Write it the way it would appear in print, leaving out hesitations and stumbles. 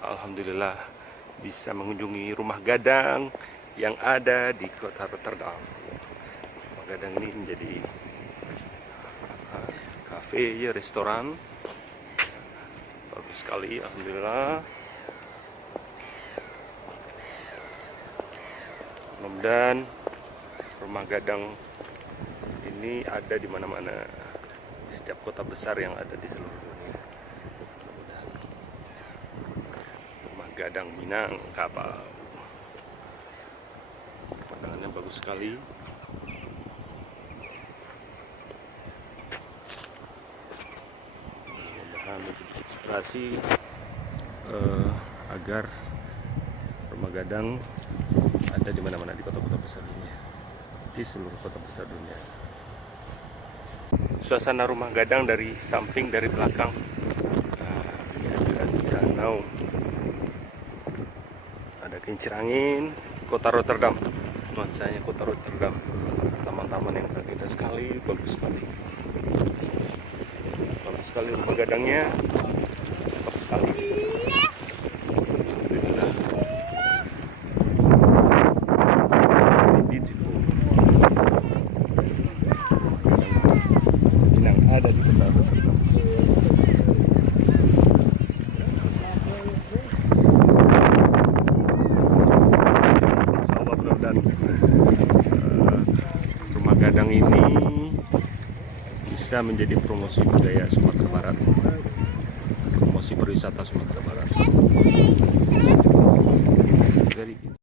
Alhamdulillah bisa mengunjungi rumah gadang yang ada di kota Rotterdam. Rumah gadang ini menjadi kafe, ya, restoran. Bagus sekali, alhamdulillah. Mudah-mudahan rumah gadang ini ada di mana-mana, di setiap kota besar yang ada di seluruh dunia. Rumah gadang Minangkabau, pemandangannya bagus sekali. Mudah-mudahan menjadi inspirasi agar rumah gadang ada di mana-mana di kota-kota besar dunia, di seluruh kota besar dunia. Suasana rumah gadang dari samping, dari belakang, ini ada danau, ada kincir angin, kota Rotterdam, nuansanya kota Rotterdam, taman-taman yang sangat indah sekali, bagus sekali rumah gadangnya, bagus sekali. Ada di kota Rotterdam. Dan rumah gadang ini bisa menjadi promosi budaya Sumatera Barat, promosi pariwisata Sumatera Barat.